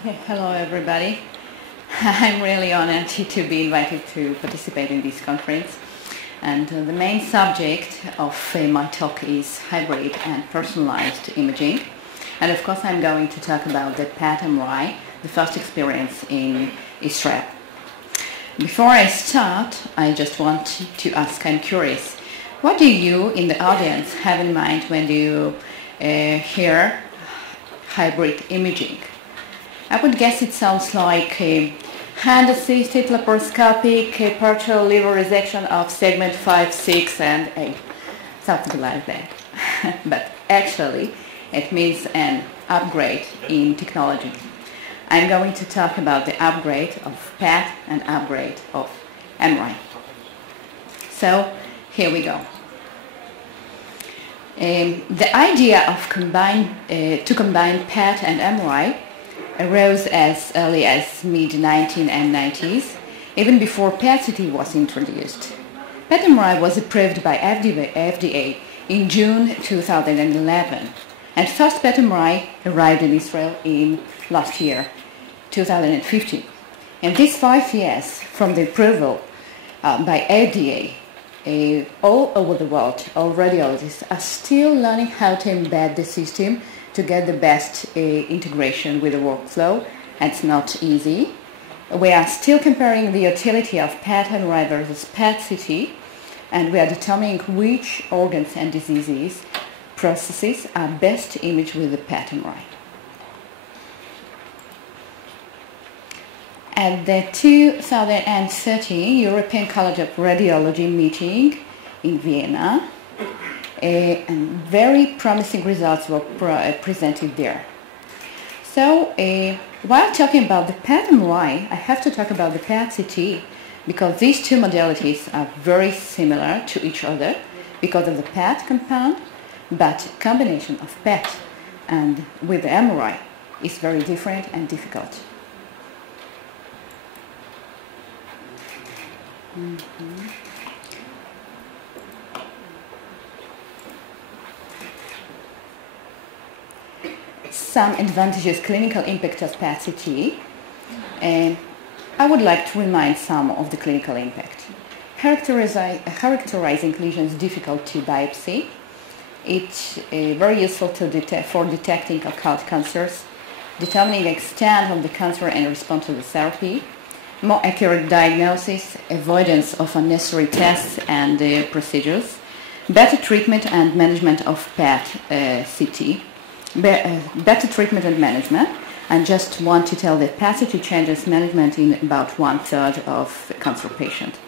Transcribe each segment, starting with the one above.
Okay, hello everybody. I'm really honored to be invited to participate in this conference. And the main subject of my talk is hybrid and personalized imaging. And of course I'm going to talk about the PET MRI, the first experience in Israel. Before I start, I just want to ask, I'm curious, what do you in the audience have in mind when you hear hybrid imaging? I would guess it sounds like a hand-assisted laparoscopic partial liver resection of segment 5, 6, and 8, something like that. But actually, it means an upgrade in technology. I'm going to talk about the upgrade of PET and upgrade of MRI. So, here we go. The idea of to combine PET and MRI arose as early as mid-1990s, even before PET-CT was introduced. PET MRI was approved by FDA in June 2011, and first PET MRI arrived in Israel in last year, 2015. In these 5 years from the approval by FDA, all over the world, all radiologists are still learning how to embed the system to get the best integration with the workflow, and it's not easy. We are still comparing the utility of PET MRI versus PET-CT, and we are determining which organs and diseases processes are best imaged with the PET MRI. At the 2013 European College of Radiology meeting in Vienna, and very promising results were presented there. So while talking about the PET MRI, I have to talk about the PET-CT because these two modalities are very similar to each other because of the PET compound, but combination of PET and with the MRI is very different and difficult. Some advantages, clinical impact of PET-CT, and I would like to remind some of the clinical impact. Characterizing lesions difficult to biopsy. It's very useful for detecting occult cancers, determining the extent of the cancer and response to the therapy, more accurate diagnosis, avoidance of unnecessary tests and procedures, better treatment and management of PET-CT. Better treatment and management, and just want to tell that PET-CT changes management in about 1/3 of cancer patients.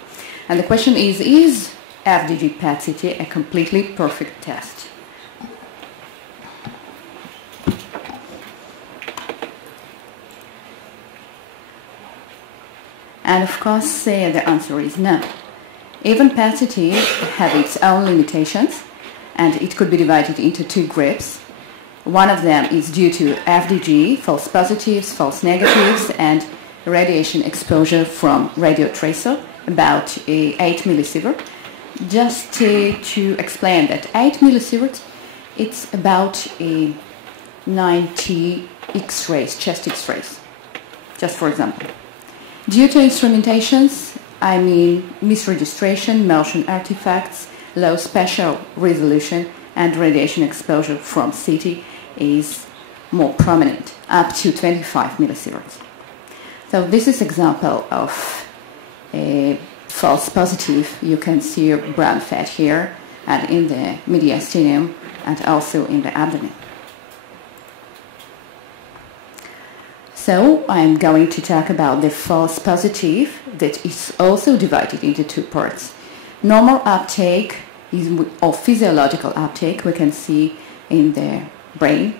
And the question is FDG PET-CT a completely perfect test? And of course, the answer is no. Even PET-CT has its own limitations, and it could be divided into two groups. One of them is due to FDG, false positives, false negatives, and radiation exposure from radiotracer, about 8 millisievert. Just to explain that 8 millisievert, it's about 90 X-rays, chest X-rays, just for example. Due to instrumentations, I mean misregistration, motion artifacts, low spatial resolution, and radiation exposure from CT is more prominent, up to 25 millisieverts. So this is example of a false positive. You can see brown fat here and in the mediastinum and also in the abdomen. So I'm going to talk about the false positive that is also divided into two parts. Normal uptake or physiological uptake we can see in the brain,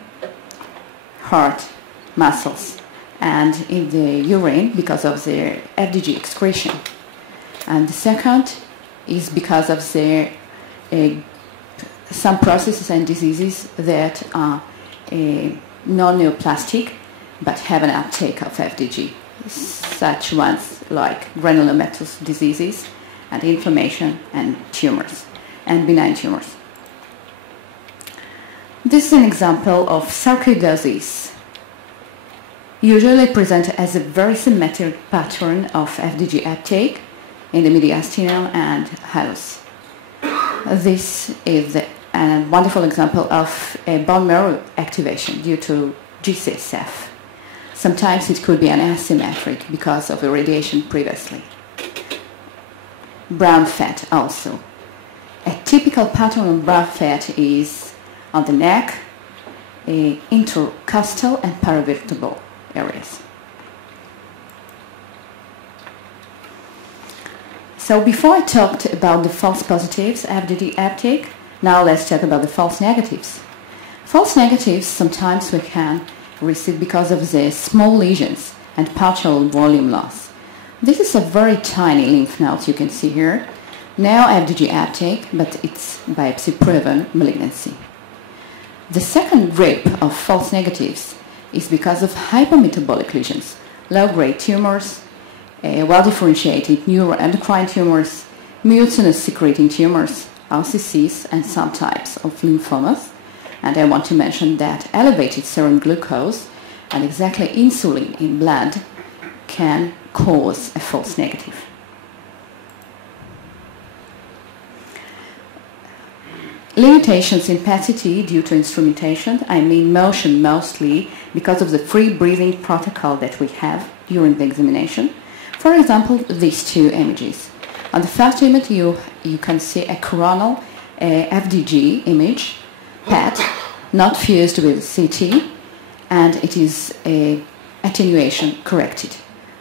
heart, muscles, and in the urine because of the FDG excretion. And the second is because of the some processes and diseases that are non-neoplastic but have an uptake of FDG, such ones like granulomatous diseases and inflammation and tumors and benign tumors. This is an example of sarcoidosis usually present as a very symmetric pattern of FDG uptake in the mediastinum and halus. This is a wonderful example of a bone marrow activation due to GCSF. Sometimes it could be an asymmetric because of irradiation previously. Brown fat also. A typical pattern of brown fat is on the neck, intercostal and paravertebral areas. So before I talked about the false positives, FDG uptake, now let's talk about the false negatives. False negatives sometimes we can receive because of the small lesions and partial volume loss. This is a very tiny lymph node you can see here. Now FDG uptake, but it's biopsy-proven malignancy. The second group of false negatives is because of hypometabolic lesions, low-grade tumors, well-differentiated neuroendocrine tumors, mucinous secreting tumors, RCCs, and some types of lymphomas. And I want to mention that elevated serum glucose and exactly insulin in blood can cause a false negative. Limitations in PET-CT due to instrumentation, I mean motion mostly because of the free breathing protocol that we have during the examination. For example, these two images. On the first image you can see a coronal FDG image, PET, not fused with CT, and it is attenuation corrected.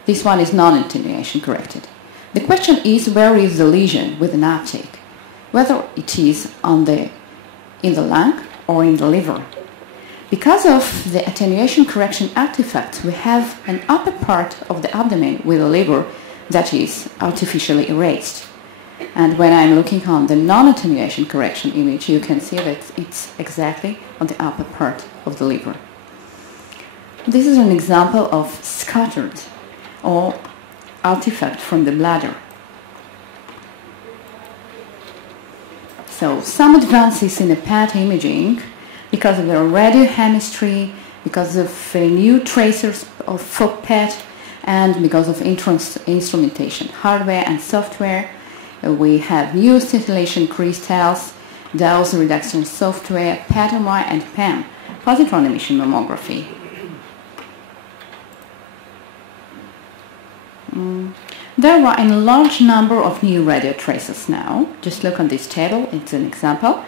This one is non-attenuation corrected. The question is, where is the lesion with an uptake? Whether it is in the lung or in the liver. Because of the attenuation correction artifact, we have an upper part of the abdomen with a liver that is artificially erased. And when I'm looking on the non-attenuation correction image, you can see that it's exactly on the upper part of the liver. This is an example of scattered or artifact from the bladder. So some advances in the PET imaging because of the radiochemistry, because of new tracers for PET, and because of instrumentation, hardware and software. We have new scintillation crystals, dose reduction software, PET-MR and PEM, positron emission mammography. There are a large number of new radio tracers now. Just look on this table, it's an example.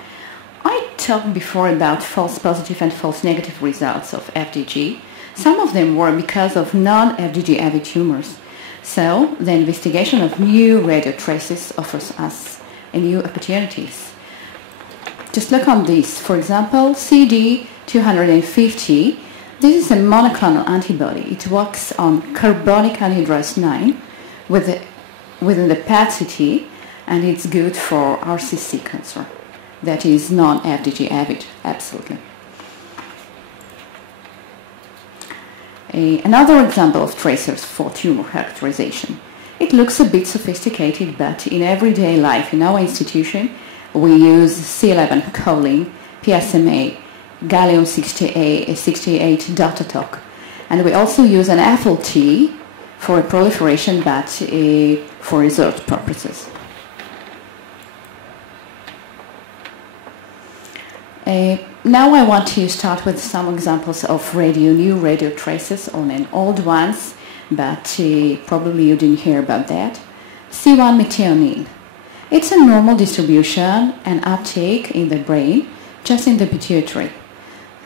I talked before about false positive and false negative results of FDG. Some of them were because of non-FDG heavy tumors. So the investigation of new radio traces offers us new opportunities. Just look on this. For example, CD250. This is a monoclonal antibody. It works on carbonic anhydrase 9 within the PET-CT, and it's good for RCC cancer. That is non-FDG avid, absolutely. Another example of tracers for tumor characterization. It looks a bit sophisticated, but in everyday life in our institution, we use C11 choline, PSMA, gallium-68 datatok, and we also use an FLT for a proliferation, but for research purposes. Now I want to start with some examples of new radio traces on an old ones, but probably you didn't hear about that. C1 methionine. It's a normal distribution and uptake in the brain, just in the pituitary.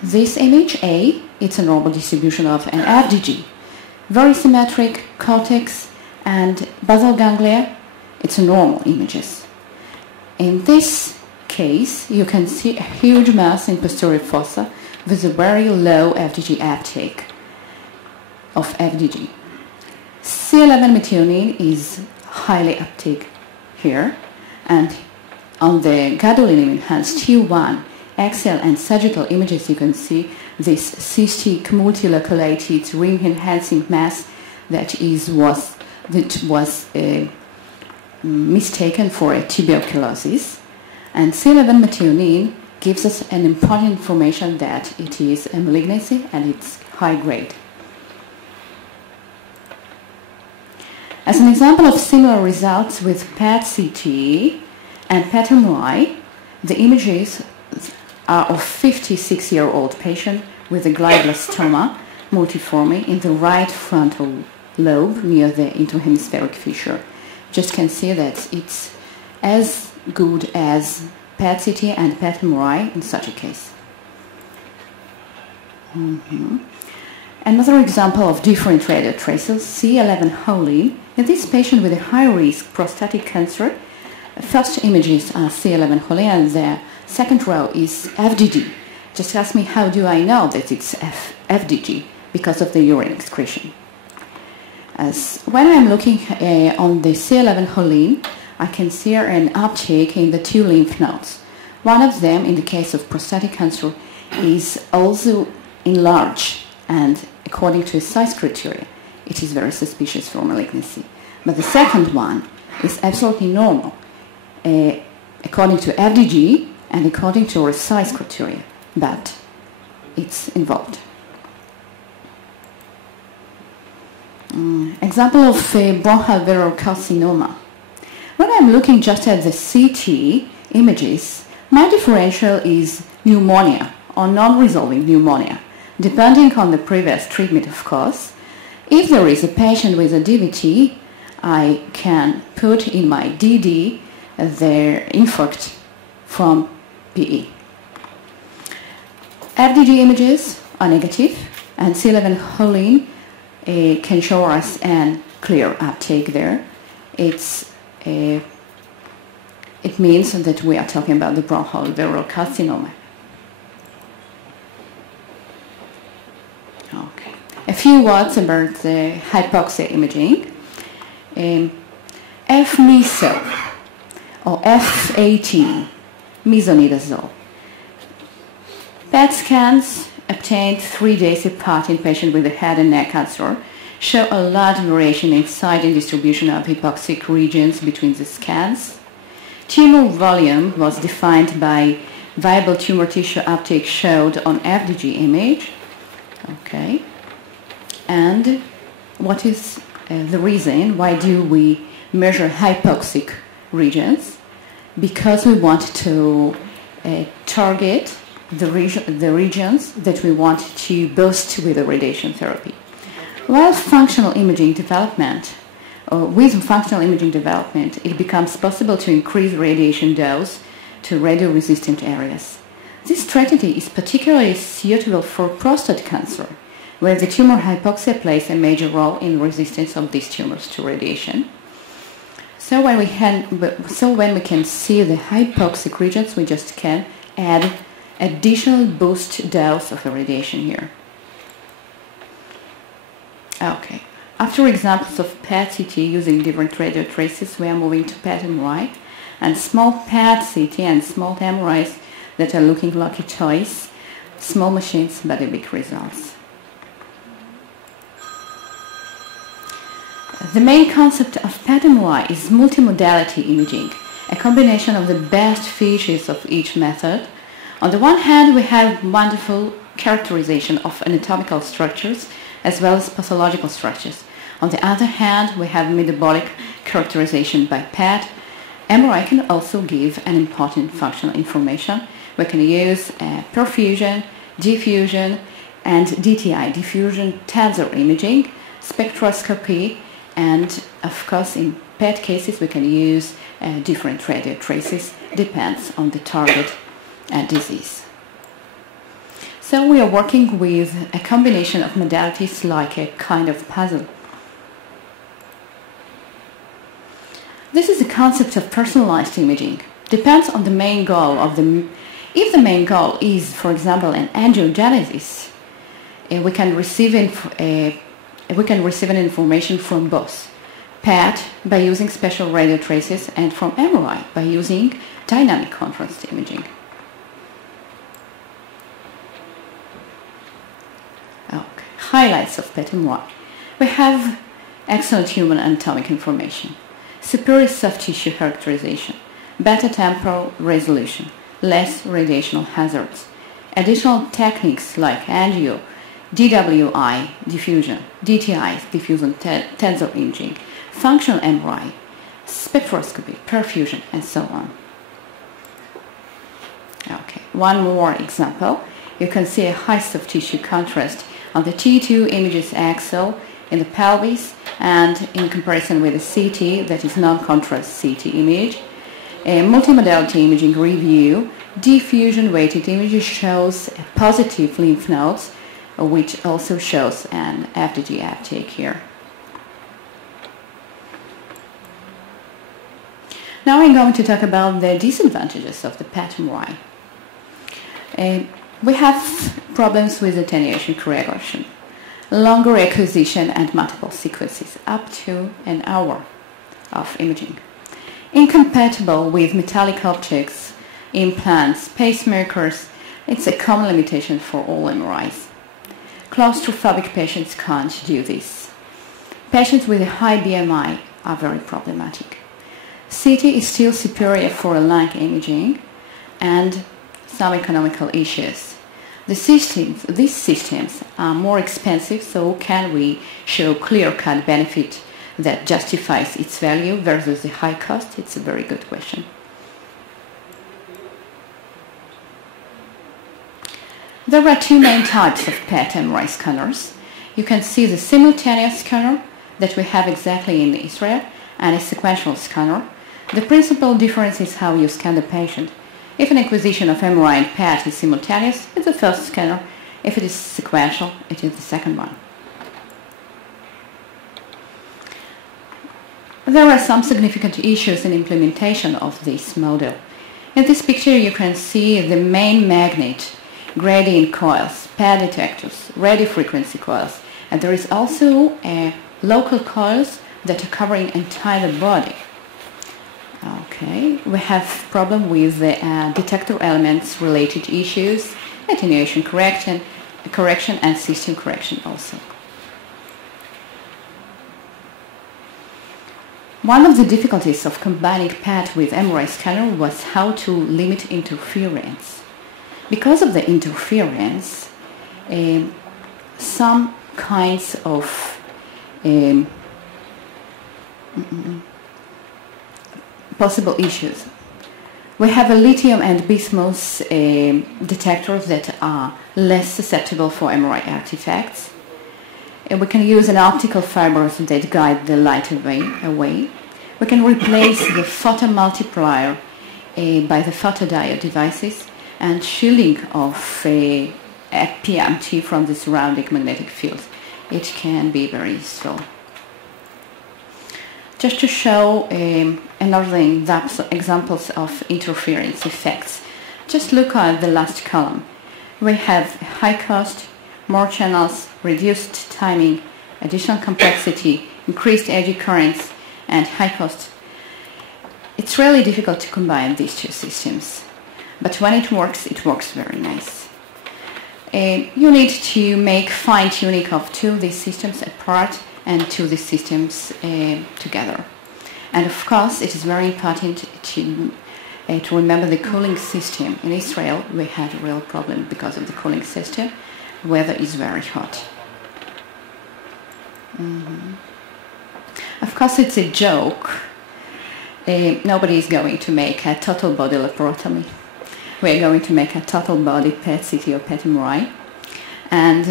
This image A, it's a normal distribution of an FDG. Very symmetric, cortex and basal ganglia, it's a normal images. In this case, you can see a huge mass in posterior fossa with a very low FDG uptake of FDG. C11 methionine is highly uptake here, and on the gadolinium enhanced T1, axial and sagittal images, you can see this cystic multiloculated ring enhancing mass that was mistaken for a tuberculosis. And C11 methionine gives us an important information that it is a malignancy and it's high grade. As an example of similar results with PET-CT and PET-MRI, the images are of 56-year-old patient with a glioblastoma multiforme in the right frontal lobe near the interhemispheric fissure. Just can see that it's as good as PET-CT and PET-MRI in such a case. Another example of different radiotracers, C11 choline. In this patient with a high-risk prostatic cancer, first images are C11 choline and the second row is FDG. Just ask me, how do I know that it's FDG? Because of the urine excretion. As when I'm looking on the C11 choline, I can see an uptake in the two lymph nodes. One of them, in the case of prostatic cancer, is also enlarged, and according to a size criteria, it is very suspicious for malignancy. But the second one is absolutely normal, according to FDG and according to our size criteria, but it's involved. Example of bronchial viral carcinoma. When I'm looking just at the CT images, my differential is pneumonia or non-resolving pneumonia, depending on the previous treatment, of course. If there is a patient with a DVT, I can put in my DD their infarct from PE. FDG images are negative, and C11 choline can show us a clear uptake there. It means that we are talking about the bronchial viral carcinoma. Okay. A few words about the hypoxia imaging. F-meso or F18, mesonidazole. PET scans obtained 3 days apart in patients with a head and neck cancer show a large variation in size and distribution of hypoxic regions between the scans. Tumor volume was defined by viable tumor tissue uptake showed on FDG image. Okay. And what is the reason? Why do we measure hypoxic regions? Because we want to target the regions that we want to boost with the radiation therapy. While functional imaging development, with functional imaging development, it becomes possible to increase radiation dose to radio-resistant areas. This strategy is particularly suitable for prostate cancer, where the tumor hypoxia plays a major role in resistance of these tumors to radiation. So when we can see the hypoxic regions, we just can add additional boost dose of the radiation here. Okay. After examples of PET-CT using different radio traces, we are moving to PET-MRI and small PET-CT and small MRIs that are looking lucky toys, small machines but big results. The main concept of PET-MRI is multimodality imaging, a combination of the best features of each method. On the one hand, we have wonderful characterization of anatomical structures as well as pathological structures. On the other hand, we have metabolic characterization by PET. MRI can also give an important functional information. We can use perfusion, diffusion, and DTI, diffusion tensor imaging, spectroscopy, and of course in PET cases we can use different radio traces, depends on the target disease. So we are working with a combination of modalities like a kind of puzzle. This is the concept of personalized imaging. Depends on the main goal of the... If the main goal is, for example, an angiogenesis, we can receive an information from both PET by using special radio traces and from MRI by using dynamic contrast imaging. Okay. Highlights of PET-MRI. We have excellent human anatomic information, superior soft tissue characterization, better temporal resolution, less radiational hazards, additional techniques like angio, DWI, diffusion, DTI, diffusion tensor imaging, functional MRI, spectroscopy, perfusion, and so on. Okay, one more example. You can see a high soft tissue contrast on the T2 images axle in the pelvis, and in comparison with the CT, that is non-contrast CT image. A multimodality imaging review, diffusion weighted image shows positive lymph nodes, which also shows an FDG uptake here. Now I'm going to talk about the disadvantages of the PET MRI. We have problems with attenuation correlation, longer acquisition and multiple sequences, up to an hour of imaging. Incompatible with metallic objects, implants, pacemakers, it's a common limitation for all MRIs. Claustrophobic patients can't do this. Patients with a high BMI are very problematic. CT is still superior for lung imaging and some economical issues. These systems are more expensive, so can we show clear-cut benefit that justifies its value versus the high cost? It's a very good question. There are two main types of PET MRI scanners. You can see the simultaneous scanner that we have exactly in Israel and a sequential scanner. The principal difference is how you scan the patient. If an acquisition of MRI and PET is simultaneous, it's the first scanner. If it is sequential, it is the second one. There are some significant issues in implementation of this model. In this picture you can see the main magnet, gradient coils, PET detectors, radio frequency coils, and there is also local coils that are covering entire body. Okay, we have problem with the detector elements related issues, attenuation correction and system correction also. One of the difficulties of combining PET with MRI scanner was how to limit interference. Because of the interference, some kinds of possible issues. We have a lithium and bismuth detectors that are less susceptible for MRI artifacts. We can use an optical fibers that guide the light away. We can replace the photomultiplier by the photodiode devices and shielding of PMT from the surrounding magnetic field. It can be very useful. Just to show another examples of interference effects, just look at the last column. We have high cost, more channels, reduced timing, additional complexity, increased eddy currents, and high cost. It's really difficult to combine these two systems, but when it works very nice. You need to make fine-tuning of two of these systems apart and two of these systems together. And of course, it is very important to remember the cooling system. In Israel, we had a real problem because of the cooling system. Weather is very hot. Of course, it's a joke. Nobody is going to make a total body laparotomy. We're going to make a total body PET CT or PET MRI. And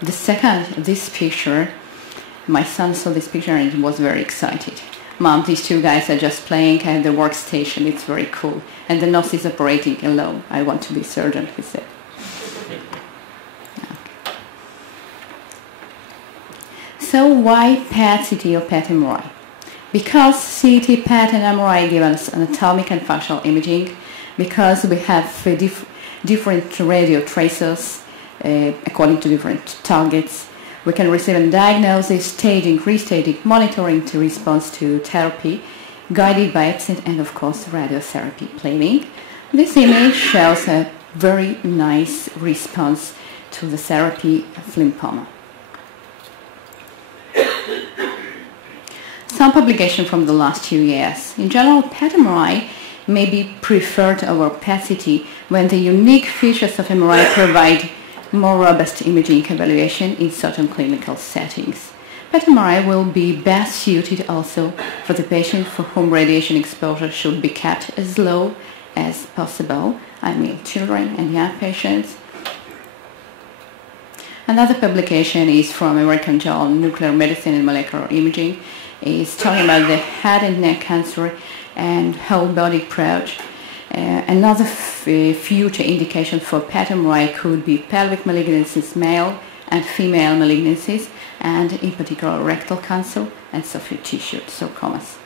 this picture, my son saw this picture and he was very excited. Mom, these two guys are just playing at the workstation. It's very cool. And the nurse is operating alone. I want to be a surgeon, he said. So why PET CT or PET MRI? Because CT, PET and MRI give us anatomic and functional imaging, because we have different radio tracers according to different targets. We can receive a diagnosis, staging, restaging, monitoring to response to therapy, guided by ECT and of course radiotherapy planning. This image shows a very nice response to the therapy of lymphoma. Some publication from the last 2 years. In general, PET MRI may be preferred over PET CT when the unique features of MRI provide more robust imaging evaluation in certain clinical settings. PET MRI will be best suited also for the patient for whom radiation exposure should be kept as low as possible. I mean children and young patients. Another publication is from American Journal Nuclear Medicine and Molecular Imaging. It's talking about the head and neck cancer and whole body approach. Another future indication for PET MRI could be pelvic malignancies, male and female malignancies, and in particular rectal cancer and soft tissue sarcomas.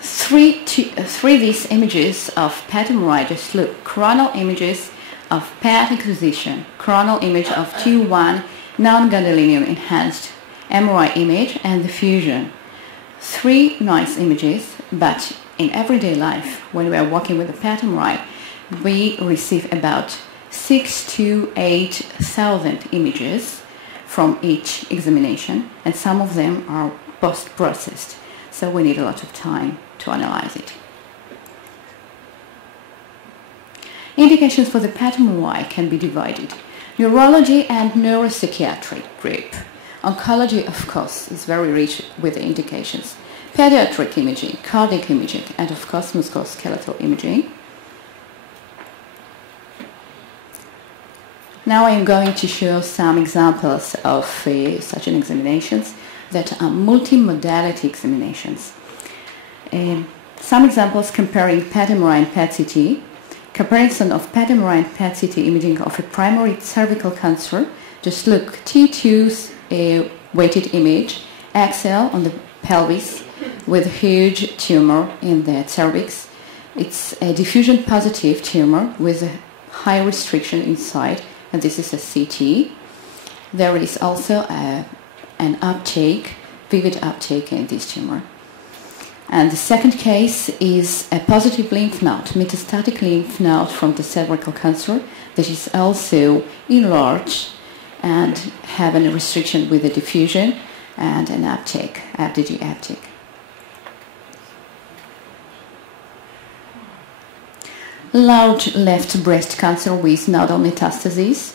Three these images of PET MRI, just look: coronal images of PET acquisition, coronal image of T1 non-gadolinium enhanced MRI image, and the fusion. Three nice images, but in everyday life, when we are working with a PET MRI, we receive about 6,000 to 8,000 images from each examination, and some of them are post-processed, so we need a lot of time to analyze it. Indications for the PET MRI can be divided: neurology and neuropsychiatric group. Oncology, of course, is very rich with the indications: pediatric imaging, cardiac imaging, and of course musculoskeletal imaging. Now I am going to show some examples of such examinations that are multimodality examinations. Some examples comparing PET MRI and PET CT. Comparison of PET MRI and PET CT imaging of a primary cervical cancer. Just look: T2's weighted image, XL on the pelvis with a huge tumor in the cervix. It's a diffusion positive tumor with a high restriction inside, and this is a CT. There is also an uptake, vivid uptake in this tumor. And the second case is a positive lymph node, metastatic lymph node from the cervical cancer that is also enlarged and having a restriction with a diffusion and an uptake, FDG uptake. Large left breast cancer with nodal metastases.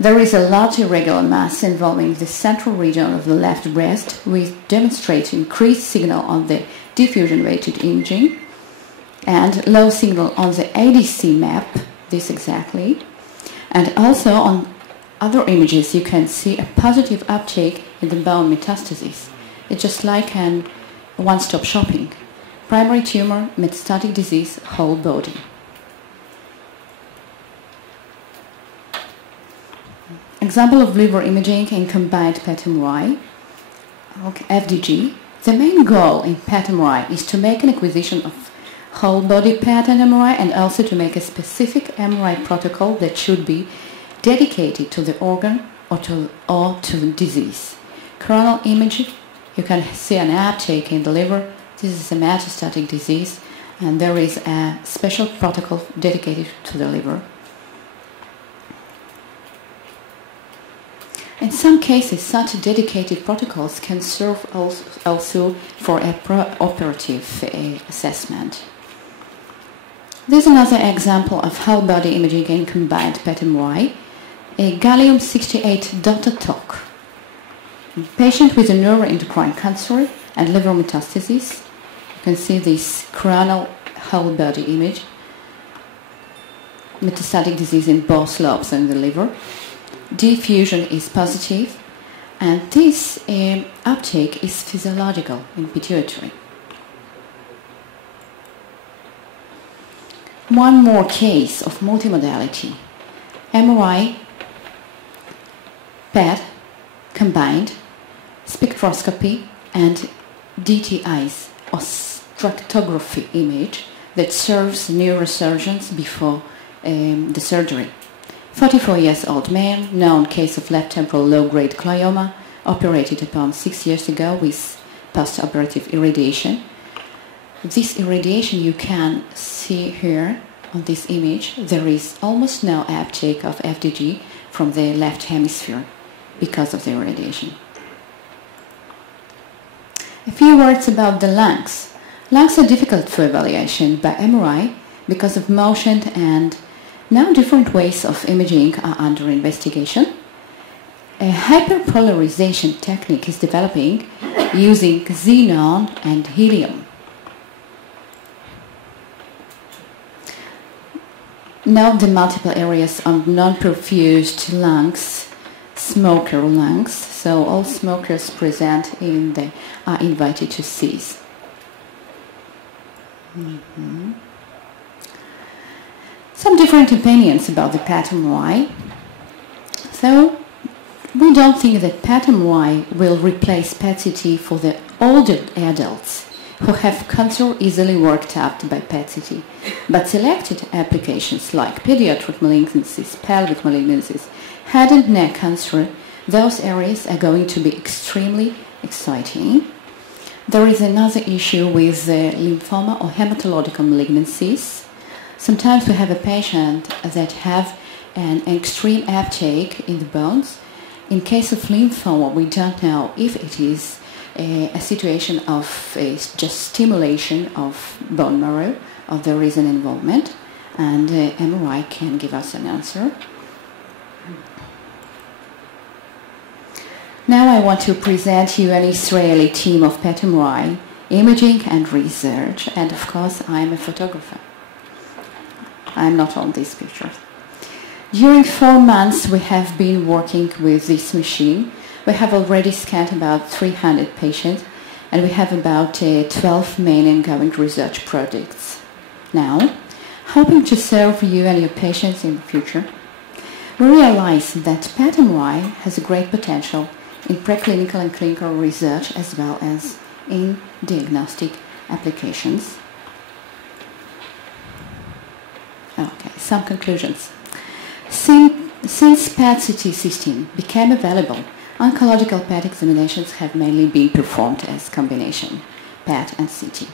There is a large irregular mass involving the central region of the left breast, which demonstrates increased signal on the diffusion-weighted imaging and low signal on the ADC map, this exactly. And also on other images you can see a positive uptake in the bone metastases. It's just like a one-stop shopping. Primary tumor, metastatic disease, whole body. Example of liver imaging in combined PET MRI. Okay, FDG. The main goal in PET MRI is to make an acquisition of whole body PET and MRI, and also to make a specific MRI protocol that should be dedicated to the organ or to the disease. Coronal imaging, you can see an uptake in the liver. This is a metastatic disease, and there is a special protocol dedicated to the liver. In some cases, such dedicated protocols can serve also for a operative assessment. This is another example of whole body imaging in combined PET MRI. A gallium-68 dotted TOC. Patient with a neuroendocrine cancer and liver metastasis. You can see this coronal whole body image. Metastatic disease in both lobes and the liver. Diffusion is positive, and this uptake is physiological in pituitary. One more case of multimodality. MRI, PET, combined, spectroscopy, and DTIs, or stratigraphy image, that serves neurosurgeons before the surgery. 44-year-old man, known case of left temporal low-grade glioma, operated upon 6 years ago with post-operative irradiation. This irradiation you can see here on this image. There is almost no uptake of FDG from the left hemisphere because of the irradiation. A few words about the lungs. Lungs are difficult for evaluation by MRI because of motion and Now different ways of imaging are under investigation. A hyperpolarization technique is developing using xenon and helium. Note the multiple areas of non-perfused lungs, smoker lungs, so all smokers present are invited to seize. Some different opinions about the PET-MRI. So, we don't think that PET-MRI will replace PET-CT for the older adults who have cancer easily worked out by PET-CT, but selected applications like pediatric malignancies, pelvic malignancies, head and neck cancer, those areas are going to be extremely exciting. There is another issue with lymphoma or hematological malignancies. Sometimes we have a patient that have an extreme uptake in the bones. In case of lymphoma, we don't know if it is a situation of just stimulation of bone marrow, or there is an involvement, and MRI can give us an answer. Now I want to present you an Israeli team of PET-MRI, imaging and research, and of course I'm a photographer. I'm not on these pictures. During 4 months we have been working with this machine. We have already scanned about 300 patients, and we have about 12 main ongoing research projects. Now, hoping to serve you and your patients in the future, we realize that PET-MRI has a great potential in preclinical and clinical research as well as in diagnostic applications. Okay, some conclusions. Since PET-CT system became available, oncological PET examinations have mainly been performed as combination PET and CT.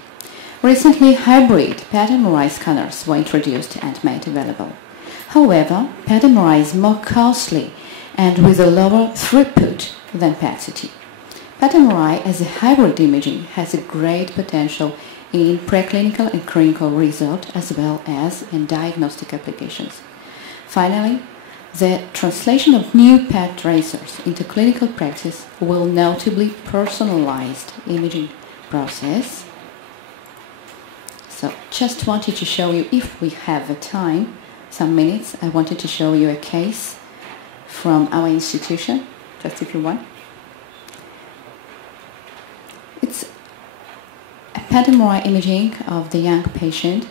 Recently, hybrid PET-MRI scanners were introduced and made available. However, PET-MRI is more costly and with a lower throughput than PET-CT. PET-MRI as a hybrid imaging has a great potential in preclinical and clinical research as well as in diagnostic applications. Finally, the translation of new PET tracers into clinical practice will notably personalized imaging process. So just wanted to show you, if we have a time, some minutes, I wanted to show you a case from our institution, just if you want. It's a PET-MRI imaging of the young patient.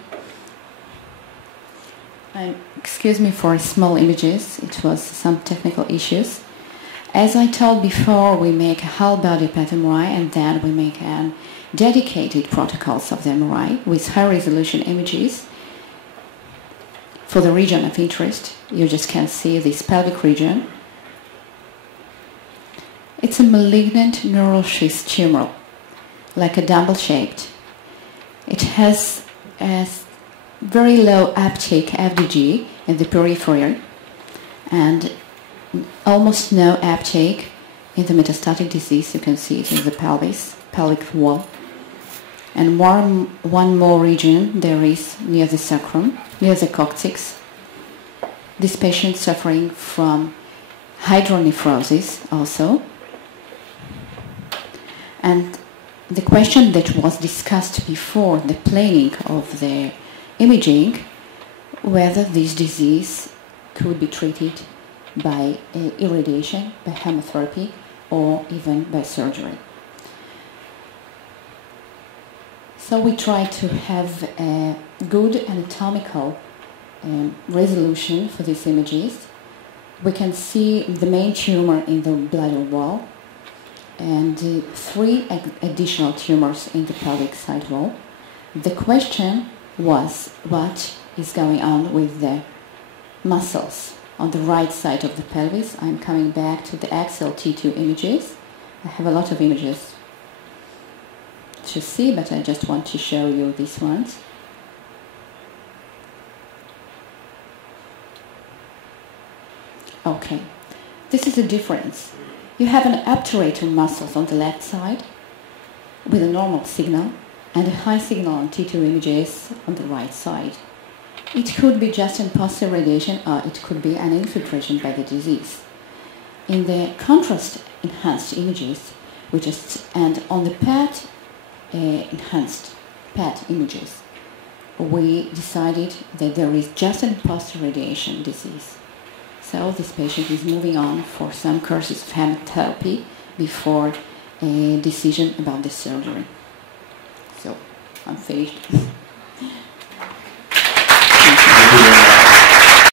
Excuse me for small images, it was some technical issues. As I told before, we make a whole body PET-MRI and then we make dedicated protocols of the MRI with high resolution images for the region of interest. You just can see this pelvic region. It's a malignant neural schist tumor, like a dumbbell-shaped. It has a very low uptake FDG in the periphery and almost no uptake in the metastatic disease. You can see it in the pelvic wall. And one more region there is near the sacrum, near the coccyx. This patient suffering from hydronephrosis also. And the question that was discussed before the planning of the imaging, whether this disease could be treated by irradiation, by chemotherapy, or even by surgery. So we try to have a good anatomical resolution for these images. We can see the main tumor in the bladder wall and 3 additional tumors in the pelvic side wall. The question was what is going on with the muscles on the right side of the pelvis. I'm coming back to the axial T2 images. I have a lot of images to see, but I just want to show you these ones. Okay, this is the difference. You have an obturator muscles on the left side with a normal signal and a high signal on T2 images on the right side. It could be just an posterior radiation, or it could be an infiltration by the disease. In the contrast enhanced images, and on the PET enhanced PET images, we decided that there is just a post-radiation disease. So this patient is moving on for some courses of chemotherapy before a decision about the surgery. So I'm finished.